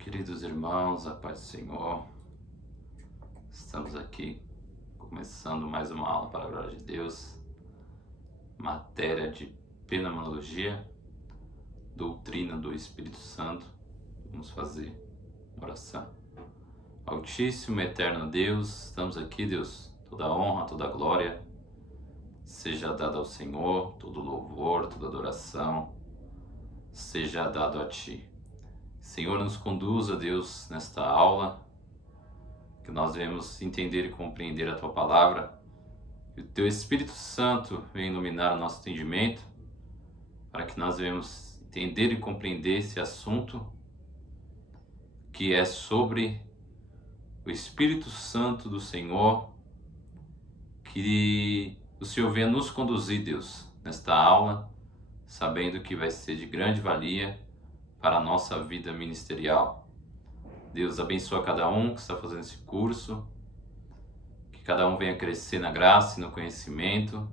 Queridos irmãos, a paz do Senhor, estamos aqui começando mais uma aula para a glória de Deus, matéria de fenomenologia, doutrina do Espírito Santo. Vamos fazer uma oração. Altíssimo, eterno Deus, estamos aqui, Deus, toda honra, toda glória seja dada ao Senhor, todo louvor, toda adoração seja dado a Ti. Senhor, nos conduza, Deus, nesta aula, que nós venhamos entender e compreender a Tua Palavra, que o Teu Espírito Santo venha iluminar o nosso entendimento, para que nós venhamos entender e compreender esse assunto, que é sobre o Espírito Santo do Senhor, que o Senhor venha nos conduzir, Deus, nesta aula, sabendo que vai ser de grande valia para a nossa vida ministerial. Deus abençoa cada um que está fazendo esse curso, que cada um venha crescer na graça e no conhecimento,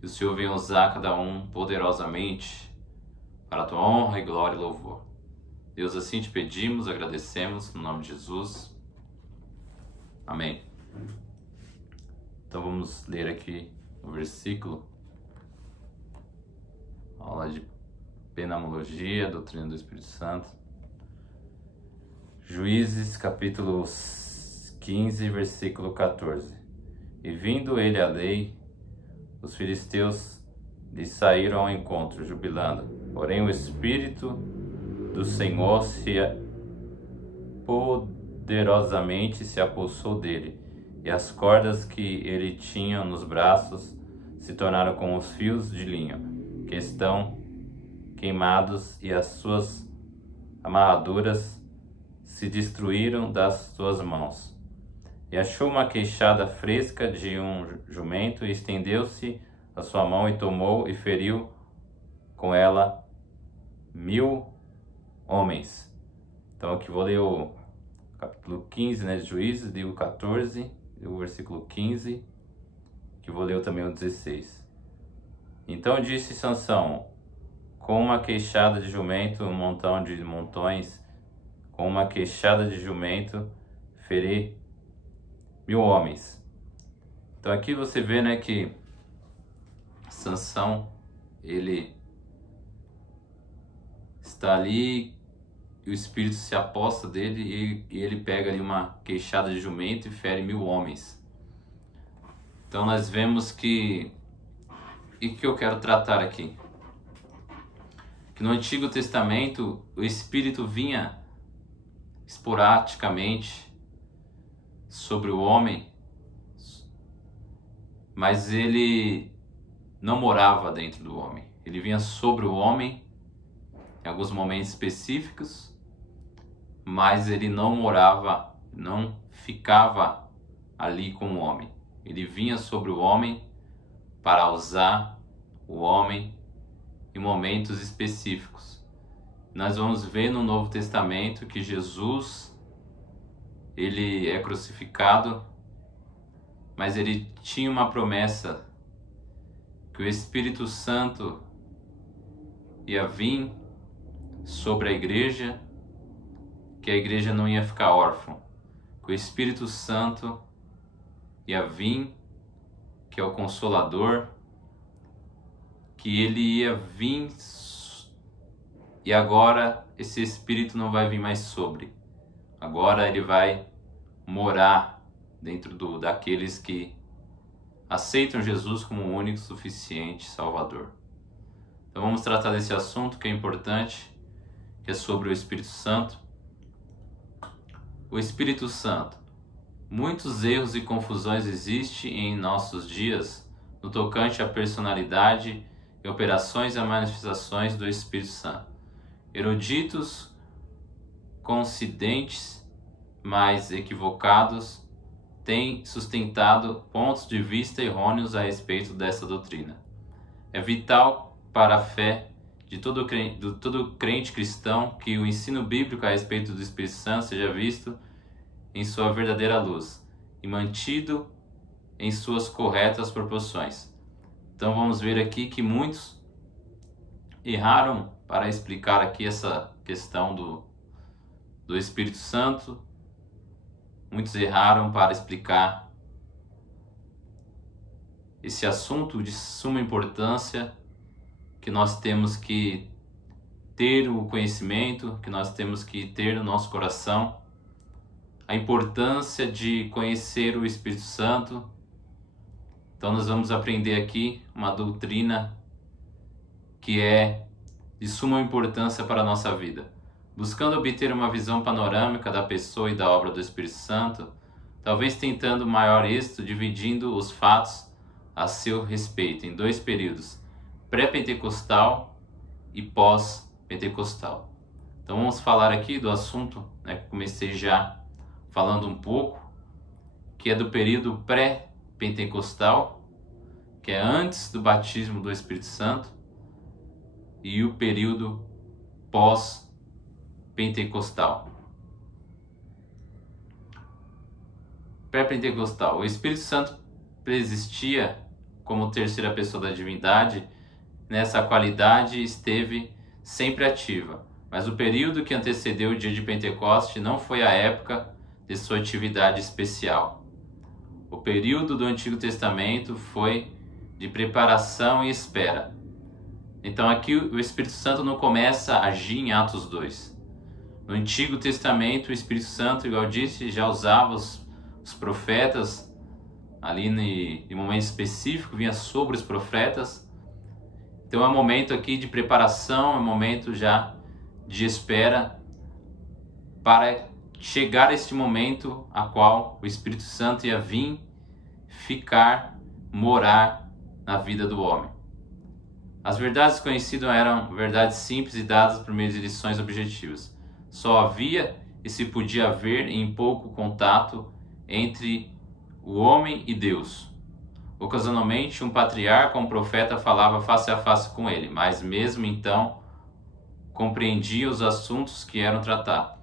que o Senhor venha usar cada um poderosamente para a Tua honra e glória e louvor. Deus, assim te pedimos, agradecemos, no nome de Jesus. Amém. Então vamos ler aqui o versículo, aula de fenomenologia, doutrina do Espírito Santo. Juízes, capítulo 15, versículo 14. E vindo ele a lei, os filisteus lhe saíram ao encontro, jubilando. Porém o Espírito do Senhor poderosamente se apossou dele, e as cordas que ele tinha nos braços se tornaram como os fios de linho, que estão queimados, e as suas amarraduras se destruíram das suas mãos. E achou uma queixada fresca de um jumento, e estendeu-se a sua mão, e tomou e feriu com ela 1000 homens. Então aqui vou ler o capítulo 15, de Juízes, livro 14, o versículo 15, que vou ler também o 16. Então disse Sansão: com uma queixada de jumento, um montão de montões, com uma queixada de jumento, feri 1000 homens. Então aqui você vê, que Sansão, ele está ali, e o Espírito se aposta dele, e ele pega ali uma queixada de jumento e fere 1000 homens. Então nós vemos que, e que eu quero tratar aqui, que no Antigo Testamento o Espírito vinha esporadicamente sobre o homem, mas ele não morava dentro do homem. Ele vinha sobre o homem em alguns momentos específicos, mas ele não morava, não ficava ali com o homem. Ele vinha sobre o homem para usar o homem em momentos específicos. Nós vamos ver no Novo Testamento que Jesus, ele é crucificado, mas ele tinha uma promessa que o Espírito Santo ia vir sobre a igreja, que a igreja não ia ficar órfã, que o Espírito Santo ia vir, que é o Consolador, que ele ia vir, e agora esse Espírito não vai vir mais sobre. Agora ele vai morar dentro daqueles que aceitam Jesus como o único suficiente Salvador. Então vamos tratar desse assunto que é importante, que é sobre o Espírito Santo. O Espírito Santo. Muitos erros e confusões existem em nossos dias no tocante à personalidade e operações e manifestações do Espírito Santo. Eruditos, coincidentes, mas equivocados, têm sustentado pontos de vista errôneos a respeito dessa doutrina. É vital para a fé de todo crente cristão que o ensino bíblico a respeito do Espírito Santo seja visto em sua verdadeira luz e mantido em suas corretas proporções. Então vamos ver aqui que muitos erraram para explicar aqui essa questão do Espírito Santo, muitos erraram para explicar esse assunto de suma importância, que nós temos que ter o conhecimento, que nós temos que ter no nosso coração, a importância de conhecer o Espírito Santo. Então nós vamos aprender aqui uma doutrina que é de suma importância para a nossa vida. Buscando obter uma visão panorâmica da pessoa e da obra do Espírito Santo, talvez tentando maior êxito dividindo os fatos a seu respeito em 2 períodos, pré-pentecostal e pós-pentecostal. Então vamos falar aqui do assunto, né, que comecei já falando um pouco, que é do período pré-pentecostal, que é antes do batismo do Espírito Santo, e o período pós-pentecostal. Pré-pentecostal. O Espírito Santo preexistia como terceira pessoa da divindade. Nessa qualidade esteve sempre ativa, mas o período que antecedeu o dia de Pentecoste não foi a época de sua atividade especial. O período do Antigo Testamento foi de preparação e espera. Então aqui o Espírito Santo não começa a agir em Atos 2. No Antigo Testamento o Espírito Santo, igual eu disse, já usava os profetas, ali em momento específico, vinha sobre os profetas. Então é um momento aqui de preparação, é um momento já de espera para chegar a este momento a qual o Espírito Santo ia vir, ficar, morar na vida do homem. As verdades conhecidas eram verdades simples e dadas por meio de lições objetivas. Só havia e se podia haver em pouco contato entre o homem e Deus. Ocasionalmente, um patriarca ou um profeta falava face a face com ele, mas mesmo então compreendia os assuntos que eram tratados.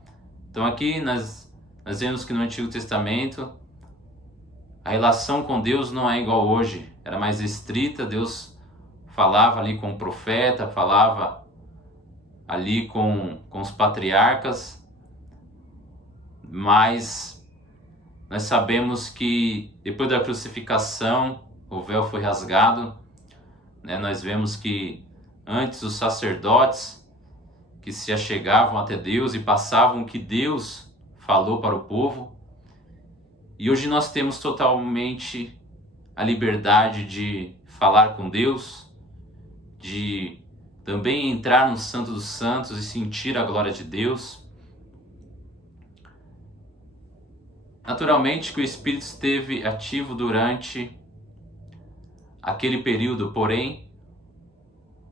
Então aqui nós vemos que no Antigo Testamento a relação com Deus não é igual hoje, era mais estrita. Deus falava ali com o profeta, falava ali com os patriarcas, mas nós sabemos que depois da crucificação o véu foi rasgado, né? Nós vemos que antes os sacerdotes que se achegavam até Deus e passavam o que Deus falou para o povo, e hoje nós temos totalmente a liberdade de falar com Deus, de também entrar no Santo dos Santos e sentir a glória de Deus. Naturalmente que o Espírito esteve ativo durante aquele período, porém,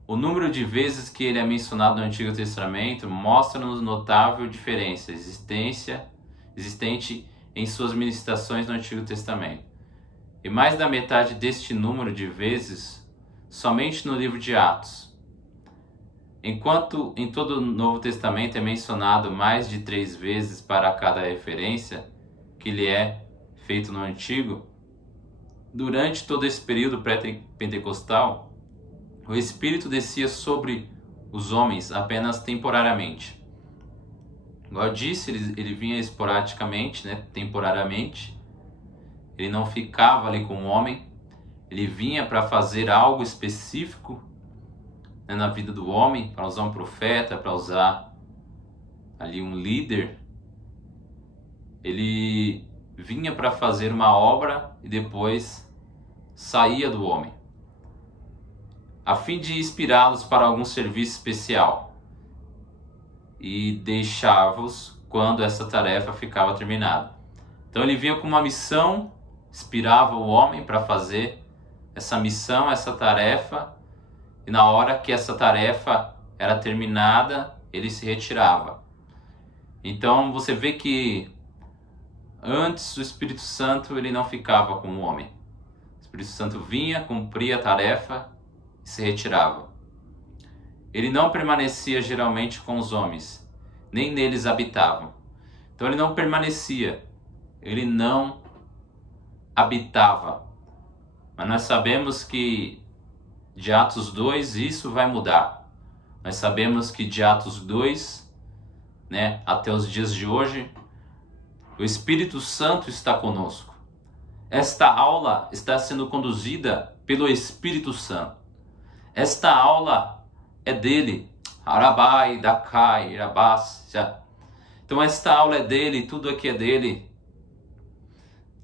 o número de vezes que ele é mencionado no Antigo Testamento mostra-nos notável diferença existente em suas ministrações no Antigo Testamento. E mais da metade deste número de vezes somente no livro de Atos. Enquanto em todo o Novo Testamento é mencionado mais de 3 vezes para cada referência que lhe é feito no Antigo, durante todo esse período pré-pentecostal, o Espírito descia sobre os homens apenas temporariamente. Igual eu disse, ele vinha esporadicamente, né, temporariamente. Ele não ficava ali com o homem. Ele vinha para fazer algo específico, né, na vida do homem, para usar um profeta, para usar ali um líder. Ele vinha para fazer uma obra e depois saía do homem, a fim de inspirá-los para algum serviço especial, e deixava-os quando essa tarefa ficava terminada. Então ele vinha com uma missão, inspirava o homem para fazer essa missão, essa tarefa, e na hora que essa tarefa era terminada, ele se retirava. Então você vê que antes o Espírito Santo ele não ficava com o homem. O Espírito Santo vinha, cumpria a tarefa e se retirava. Ele não permanecia geralmente com os homens, nem neles habitavam. Então ele não permanecia, ele não habitava. Mas nós sabemos que de Atos 2 isso vai mudar. Nós sabemos que de Atos 2, né, até os dias de hoje. O Espírito Santo está conosco. Esta aula está sendo conduzida pelo Espírito Santo. Esta aula é dele. Arabai, Dakai, Rabasya. Então esta aula é dele, tudo aqui é dele.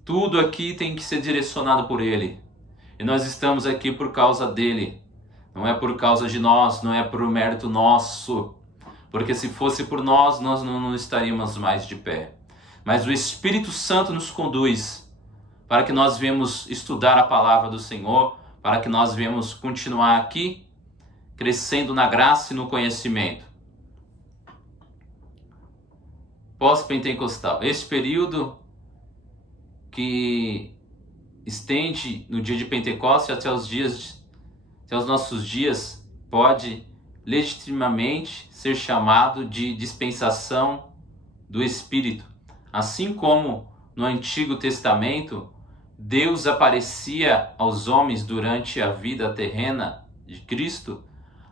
Tudo aqui tem que ser direcionado por ele. E nós estamos aqui por causa dele. Não é por causa de nós, não é por mérito nosso. Porque se fosse por nós, nós não estaríamos mais de pé. Mas o Espírito Santo nos conduz para que nós venhamos estudar a palavra do Senhor, para que nós venhamos continuar aqui, crescendo na graça e no conhecimento. Pós-pentecostal. Este período que estende no dia de Pentecostes até os nossos dias, pode legitimamente ser chamado de dispensação do Espírito. Assim como no Antigo Testamento, Deus aparecia aos homens durante a vida terrena de Cristo,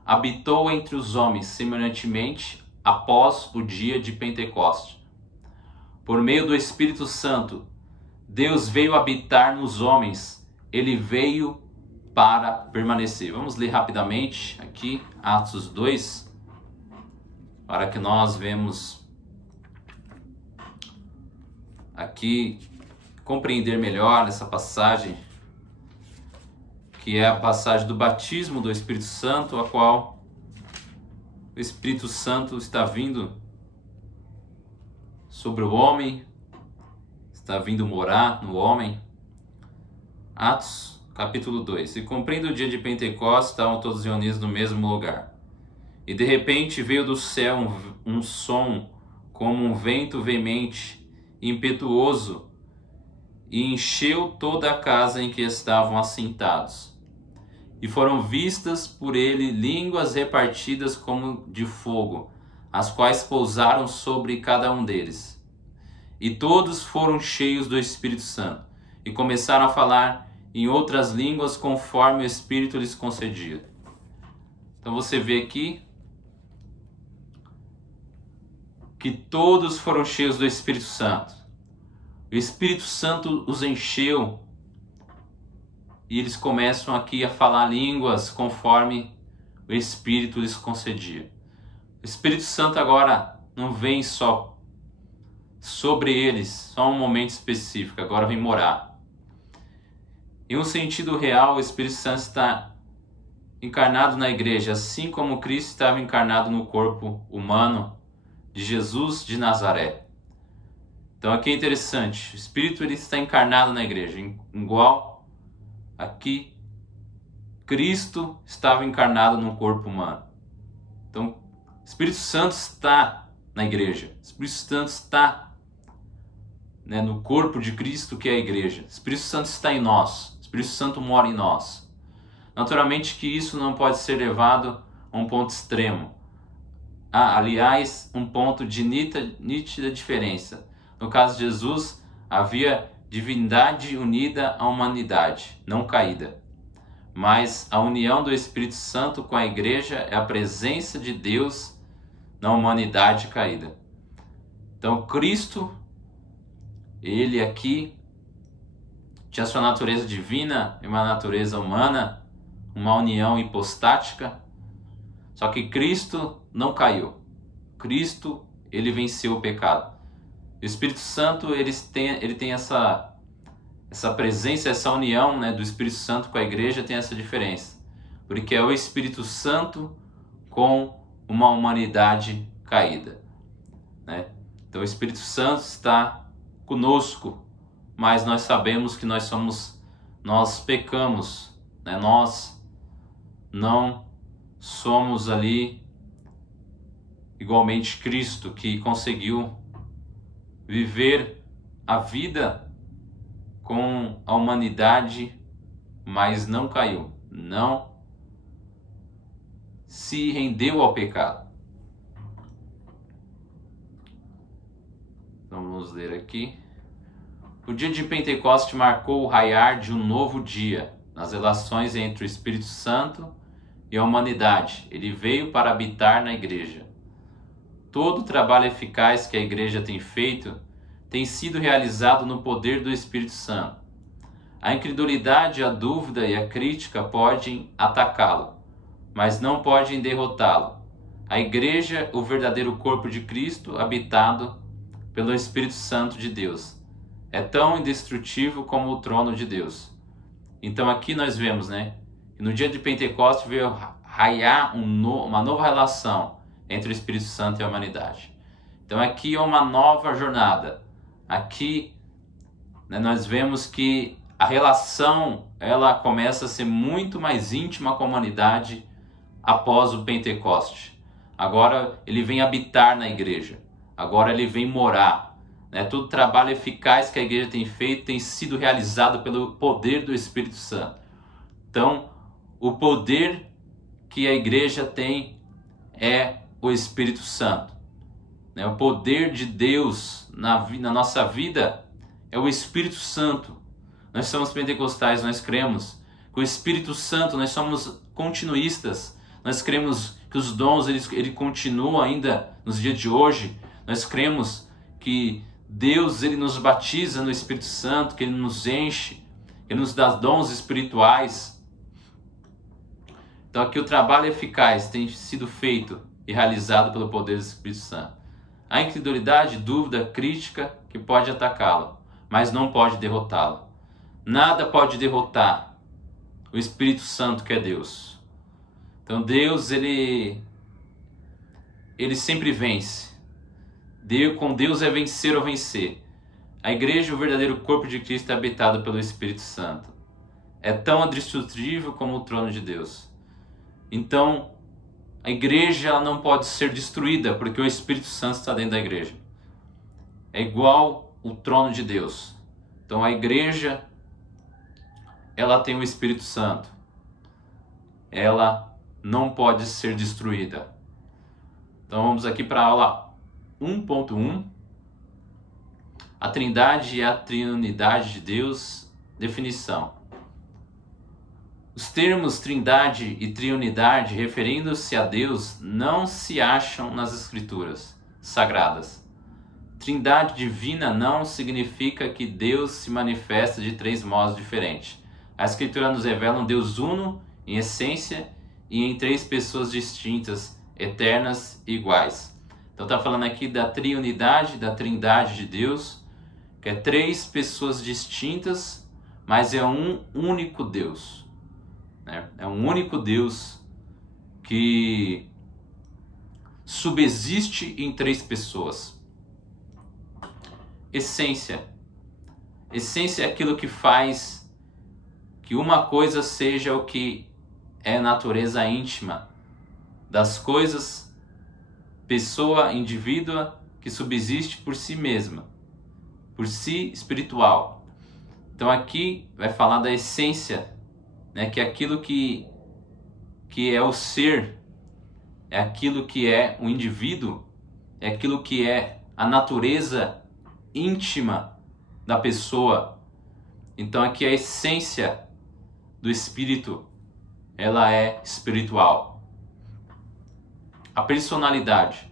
habitou entre os homens semelhantemente após o dia de Pentecostes. Por meio do Espírito Santo, Deus veio habitar nos homens, ele veio para permanecer. Vamos ler rapidamente aqui Atos 2, para que nós vemos aqui, compreender melhor essa passagem, que é a passagem do batismo do Espírito Santo, a qual o Espírito Santo está vindo sobre o homem, está vindo morar no homem. Atos, capítulo 2. E cumprindo o dia de Pentecostes, estavam todos reunidos no mesmo lugar. E de repente veio do céu um som como um vento veemente, impetuoso, e encheu toda a casa em que estavam assentados. E foram vistas por ele línguas repartidas como de fogo, as quais pousaram sobre cada um deles. E todos foram cheios do Espírito Santo, e começaram a falar em outras línguas conforme o Espírito lhes concedia. Então você vê aqui que todos foram cheios do Espírito Santo. O Espírito Santo os encheu e eles começam aqui a falar línguas conforme o Espírito lhes concedia. O Espírito Santo agora não vem só sobre eles, só um momento específico, agora vem morar. Em um sentido real, o Espírito Santo está encarnado na igreja, assim como Cristo estava encarnado no corpo humano de Jesus de Nazaré. Então aqui é interessante, o Espírito ele está encarnado na igreja, igual aqui Cristo estava encarnado no corpo humano. Então o Espírito Santo está na igreja, o Espírito Santo está, no corpo de Cristo, que é a igreja. O Espírito Santo está em nós, o Espírito Santo mora em nós. Naturalmente que isso não pode ser levado a um ponto extremo. Aliás, um ponto de nítida diferença. No caso de Jesus, havia divindade unida à humanidade, não caída. Mas a união do Espírito Santo com a igreja é a presença de Deus na humanidade caída. Então Cristo, ele aqui tinha sua natureza divina e uma natureza humana, uma união hipostática. Só que Cristo não caiu. Cristo, ele venceu o pecado. O Espírito Santo, ele tem essa presença, essa união, do Espírito Santo com a igreja, tem essa diferença. Porque é o Espírito Santo com uma humanidade caída. Então o Espírito Santo está conosco, mas nós sabemos que nós pecamos, nós não somos ali igualmente Cristo, que conseguiu viver a vida com a humanidade, mas não caiu, não se rendeu ao pecado. Vamos ler aqui. O dia de Pentecostes marcou o raiar de um novo dia nas relações entre o Espírito Santo e a humanidade. Ele veio para habitar na igreja. todo o trabalho eficaz que a igreja tem feito tem sido realizado no poder do Espírito Santo. A incredulidade, a dúvida e a crítica podem atacá-lo, mas não podem derrotá-lo. A igreja, o verdadeiro corpo de Cristo, habitado pelo Espírito Santo de Deus, é tão indestrutível como o trono de Deus. Então aqui nós vemos, que no dia de Pentecostes veio raiar uma nova relação entre o Espírito Santo e a humanidade. Então aqui é uma nova jornada. Aqui nós vemos que a relação ela começa a ser muito mais íntima com a humanidade após o Pentecoste. Agora ele vem habitar na igreja. Agora ele vem morar. Todo o trabalho eficaz que a igreja tem feito tem sido realizado pelo poder do Espírito Santo. Então, o poder que a igreja tem é o Espírito Santo. O poder de Deus na nossa vida é o Espírito Santo. Nós somos pentecostais, nós cremos que o Espírito Santo, nós somos continuistas. Nós cremos que os dons ele continuam ainda nos dias de hoje. Nós cremos que Deus ele nos batiza no Espírito Santo, que Ele nos enche, que Ele nos dá dons espirituais. Então aqui o trabalho eficaz tem sido feito e realizado pelo poder do Espírito Santo. A incredulidade, dúvida, crítica que pode atacá-lo, mas não pode derrotá-lo. Nada pode derrotar o Espírito Santo que é Deus. Então Deus ele sempre vence. Com Deus é vencer ou vencer. A igreja, o verdadeiro corpo de Cristo, é habitado pelo Espírito Santo. É tão indestrutível como o trono de Deus. Então, a igreja ela não pode ser destruída, porque o Espírito Santo está dentro da igreja. É igual o trono de Deus. Então, a igreja, ela tem o Espírito Santo. Ela não pode ser destruída. Então, vamos aqui para a aula 1.1, a Trindade e a Triunidade de Deus, definição. Os termos Trindade e Triunidade, referindo-se a Deus, não se acham nas Escrituras sagradas. Trindade divina não significa que Deus se manifesta de três modos diferentes. A Escritura nos revela um Deus uno em essência e em três pessoas distintas, eternas e iguais. Então está falando aqui da triunidade, da trindade de Deus, que é três pessoas distintas, mas é um único Deus. É um único Deus que subsiste em três pessoas. Essência. Essência é aquilo que faz que uma coisa seja o que é natureza íntima das coisas, pessoa, indivídua que subsiste por si mesma, por si espiritual. Então aqui vai falar da essência, que é aquilo que é o ser, é aquilo que é o indivíduo, é aquilo que é a natureza íntima da pessoa. Então aqui a essência do espírito, ela é espiritual. A personalidade.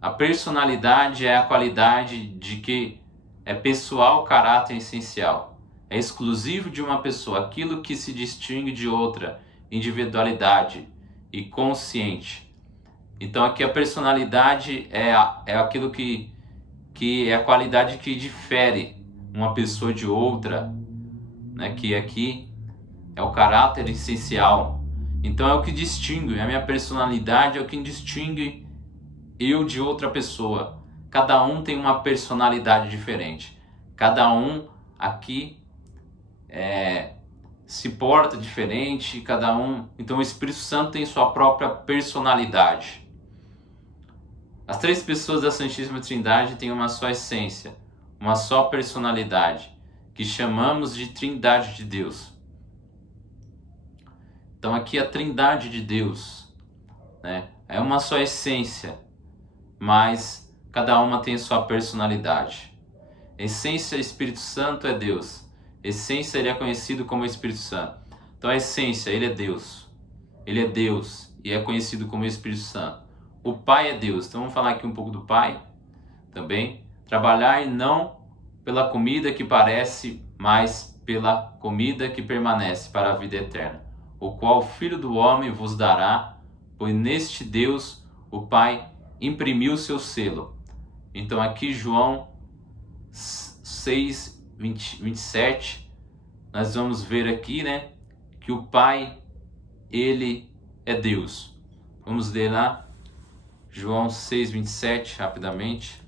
A personalidade é a qualidade de que é pessoal, caráter essencial. É exclusivo de uma pessoa, aquilo que se distingue de outra, individualidade e consciente. Então aqui a personalidade é aquilo que é a qualidade que difere uma pessoa de outra, que aqui é o caráter essencial. Então é o que distingue, a minha personalidade é o que distingue eu de outra pessoa. Cada um tem uma personalidade diferente. Cada um aqui se porta diferente, cada um. Então o Espírito Santo tem sua própria personalidade. As três pessoas da Santíssima Trindade têm uma só essência, uma só personalidade, que chamamos de Trindade de Deus. Então aqui a Trindade de Deus, é uma só essência, mas cada uma tem sua personalidade. Essência Espírito Santo é Deus. Essência ele é conhecido como Espírito Santo. Então a essência ele é Deus. Ele é Deus e é conhecido como Espírito Santo. o Pai é Deus. Então vamos falar aqui um pouco do Pai também. Trabalhai não pela comida que parece, mas pela comida que permanece para a vida eterna, o qual o Filho do Homem vos dará, pois neste Deus o Pai imprimiu seu selo. Então aqui João 6, 27, nós vamos ver aqui, né, que o Pai, ele é Deus. Vamos ler lá, João 6, 27, rapidamente.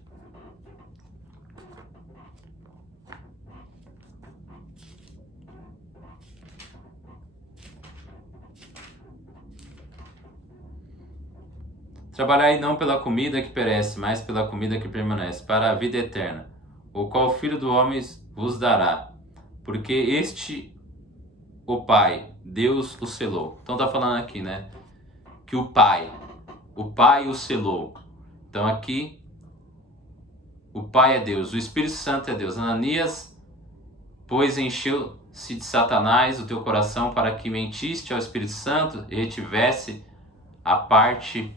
Trabalhai não pela comida que perece, mas pela comida que permanece, para a vida eterna, o qual o Filho do Homem vos dará, porque este, o Pai, Deus o selou. Então está falando aqui, né, que o Pai o selou. Então aqui, o Pai é Deus, o Espírito Santo é Deus. Ananias, pois encheu-se de Satanás o teu coração para que mentiste ao Espírito Santo e retivesse a parte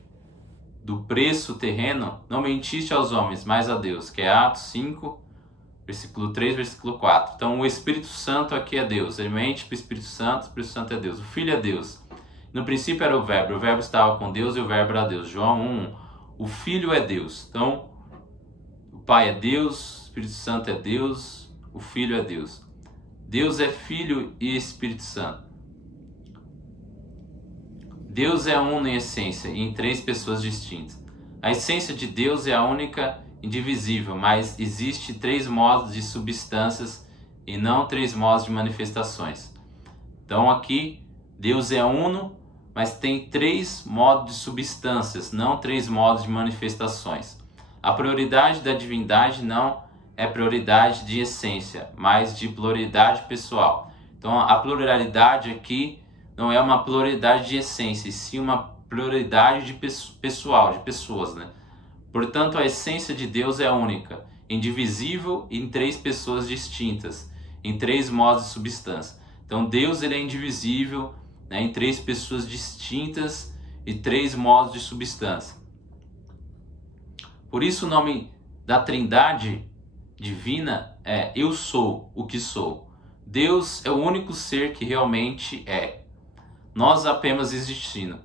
do preço terreno, não mentiste aos homens, mas a Deus, que é Atos 5, versículo 3, versículo 4. Então o Espírito Santo aqui é Deus, ele mente para o Espírito Santo é Deus, o Filho é Deus. No princípio era o Verbo estava com Deus e o Verbo era Deus. João 1, o Filho é Deus. Então o Pai é Deus, o Espírito Santo é Deus, o Filho é Deus. Deus é Filho e Espírito Santo. Deus é uno em essência e em três pessoas distintas. A essência de Deus é a única, indivisível, mas existe três modos de substâncias e não três modos de manifestações. Então aqui, Deus é uno, mas tem três modos de substâncias, não três modos de manifestações. A prioridade da divindade não é prioridade de essência, mas de pluralidade pessoal. Então a pluralidade aqui não é uma pluralidade de essência, e sim uma pluralidade de pessoal, de pessoas, né? Portanto, a essência de Deus é única, indivisível em três pessoas distintas, em três modos de substância. Então, Deus ele é indivisível, né, em três pessoas distintas e três modos de substância. Por isso, o nome da Trindade divina é Eu Sou o que Sou. Deus é o único ser que realmente é. Nós apenas existindo.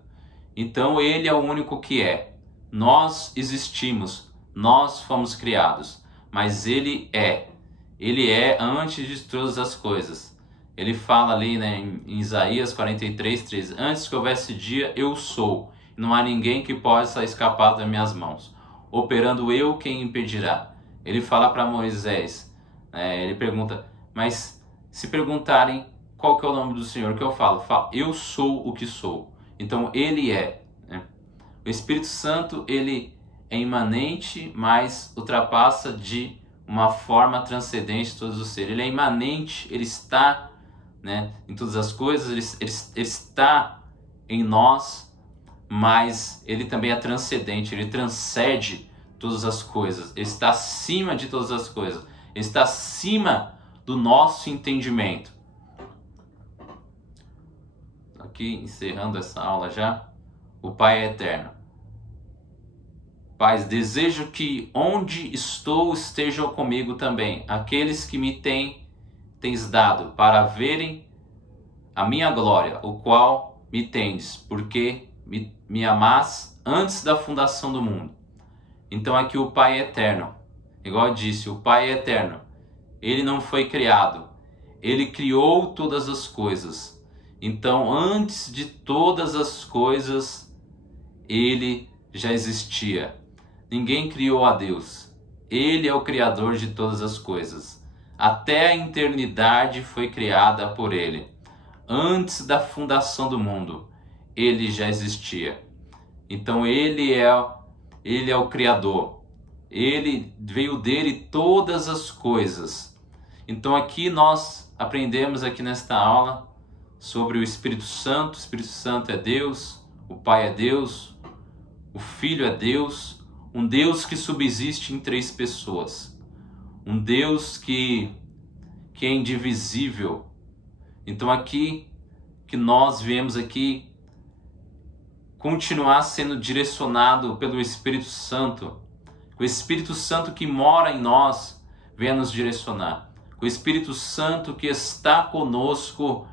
Então ele é o único que é. Nós existimos, nós fomos criados, mas ele é. Ele é antes de todas as coisas. Ele fala ali, né, em Isaías 43, 13, antes que houvesse dia, eu sou. Não há ninguém que possa escapar das minhas mãos. Operando eu, quem impedirá? Ele fala para Moisés, ele pergunta, mas se perguntarem qual que é o nome do Senhor, o que eu falo? Eu sou o que sou. Então ele é, né? O Espírito Santo, ele é imanente, mas ultrapassa de uma forma transcendente todos os seres. Ele é imanente, ele está, né, em todas as coisas, ele está em nós, mas ele também é transcendente, ele transcende todas as coisas, ele está acima de todas as coisas, ele está acima do nosso entendimento. Aqui, encerrando essa aula já, o Pai é eterno. Pai, desejo que onde estou estejam comigo também, aqueles que me tens dado, para verem a minha glória, o qual me tendes, porque me amás antes da fundação do mundo. Então aqui o Pai é eterno, igual eu disse, o Pai é eterno. Ele não foi criado, ele criou todas as coisas. Então, antes de todas as coisas, ele já existia. Ninguém criou a Deus. Ele é o criador de todas as coisas. Até a eternidade foi criada por ele. Antes da fundação do mundo, ele já existia. Então, ele é o criador. Ele veio dele todas as coisas. Então, aqui nós aprendemos aqui nesta aula sobre o Espírito Santo. O Espírito Santo é Deus, o Pai é Deus, o Filho é Deus, um Deus que subsiste em três pessoas, um Deus que é indivisível. Então aqui que nós vemos aqui continuar sendo direcionado pelo Espírito Santo. Que o Espírito Santo que mora em nós venha nos direcionar. Que o Espírito Santo que está conosco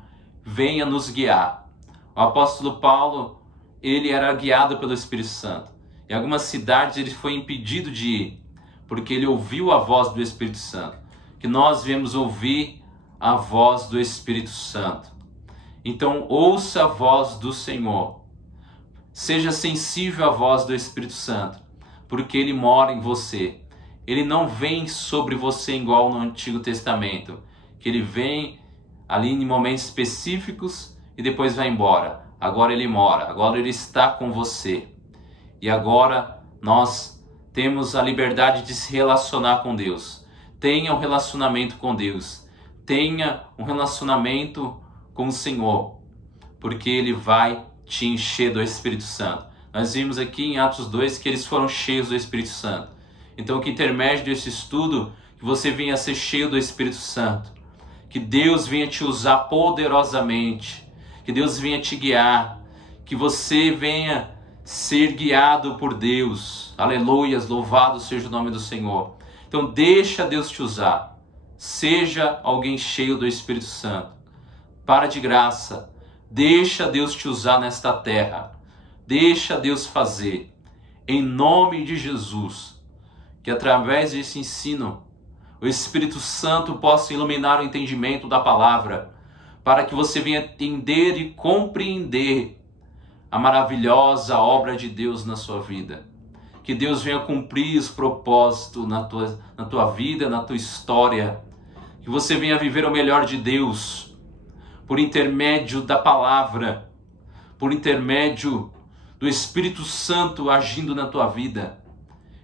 venha nos guiar. O apóstolo Paulo, ele era guiado pelo Espírito Santo. Em algumas cidades ele foi impedido de ir, porque ele ouviu a voz do Espírito Santo. Que nós viemos ouvir a voz do Espírito Santo. Então ouça a voz do Senhor. Seja sensível à voz do Espírito Santo, porque ele mora em você. Ele não vem sobre você igual no Antigo Testamento, que ele vem ali em momentos específicos e depois vai embora. Agora ele mora, agora ele está com você. E agora nós temos a liberdade de se relacionar com Deus. Tenha um relacionamento com Deus. Tenha um relacionamento com o Senhor, porque ele vai te encher do Espírito Santo. Nós vimos aqui em Atos 2 que eles foram cheios do Espírito Santo. Então, que intermédio desse estudo, que você venha a ser cheio do Espírito Santo. Que Deus venha te usar poderosamente. Que Deus venha te guiar. Que você venha ser guiado por Deus. Aleluias, louvado seja o nome do Senhor. Então, deixa Deus te usar. Seja alguém cheio do Espírito Santo. Para de graça. Deixa Deus te usar nesta terra. Deixa Deus fazer. Em nome de Jesus. Que através desse ensino, o Espírito Santo possa iluminar o entendimento da palavra, para que você venha entender e compreender a maravilhosa obra de Deus na sua vida. Que Deus venha cumprir os propósitos na tua vida, na tua história. Que você venha viver o melhor de Deus, por intermédio da palavra, por intermédio do Espírito Santo agindo na tua vida.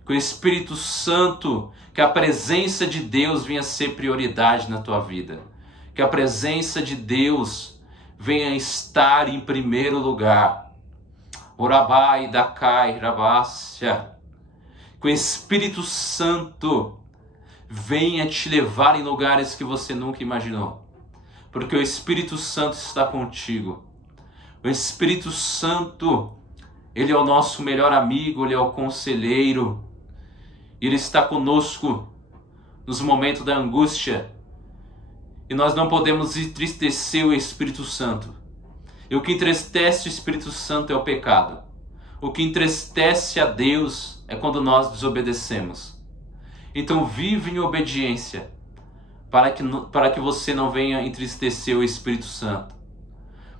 Que o Espírito Santo, que a presença de Deus venha ser prioridade na tua vida. Que a presença de Deus venha estar em primeiro lugar. Orabai, Dakai, Rabácia. Que o Espírito Santo venha te levar em lugares que você nunca imaginou. Porque o Espírito Santo está contigo. O Espírito Santo, ele é o nosso melhor amigo, ele é o conselheiro. Ele está conosco nos momentos da angústia. E nós não podemos entristecer o Espírito Santo. E o que entristece o Espírito Santo é o pecado. O que entristece a Deus é quando nós desobedecemos. Então vive em obediência, para que você não venha entristecer o Espírito Santo.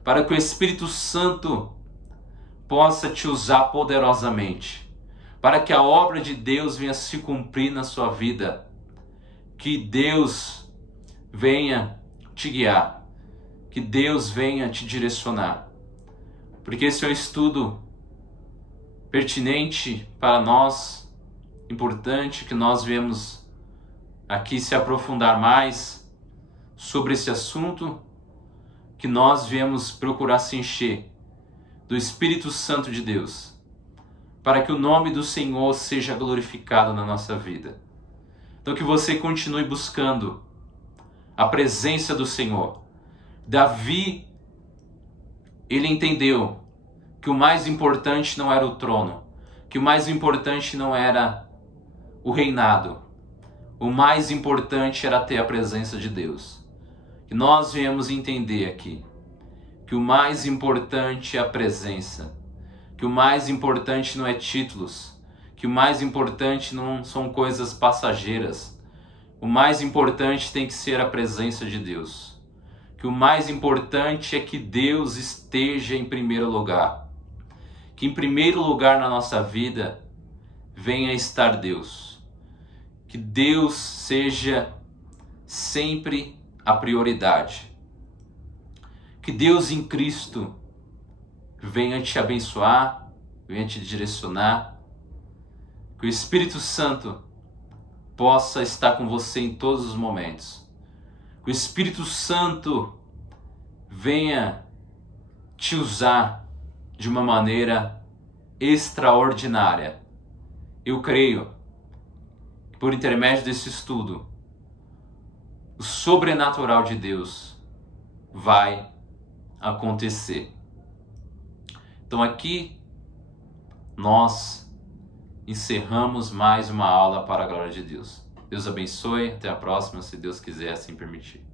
Para que o Espírito Santo possa te usar poderosamente. Para que a obra de Deus venha se cumprir na sua vida. Que Deus venha te guiar. Que Deus venha te direcionar. Porque esse é um estudo pertinente para nós, importante, que nós viemos aqui se aprofundar mais sobre esse assunto, que nós viemos procurar se encher do Espírito Santo de Deus, para que o nome do Senhor seja glorificado na nossa vida. Então que você continue buscando a presença do Senhor. Davi, ele entendeu que o mais importante não era o trono, que o mais importante não era o reinado. O mais importante era ter a presença de Deus. Que nós viemos entender aqui que o mais importante é a presença. Que o mais importante não é títulos, que o mais importante não são coisas passageiras. O mais importante tem que ser a presença de Deus. Que o mais importante é que Deus esteja em primeiro lugar. Que em primeiro lugar na nossa vida venha estar Deus. Que Deus seja sempre a prioridade. Que Deus em Cristo venha te abençoar, venha te direcionar. Que o Espírito Santo possa estar com você em todos os momentos. Que o Espírito Santo venha te usar de uma maneira extraordinária. Eu creio que por intermédio desse estudo, o sobrenatural de Deus vai acontecer. Então aqui nós encerramos mais uma aula para a glória de Deus. Deus abençoe, até a próxima, se Deus quiser assim permitir.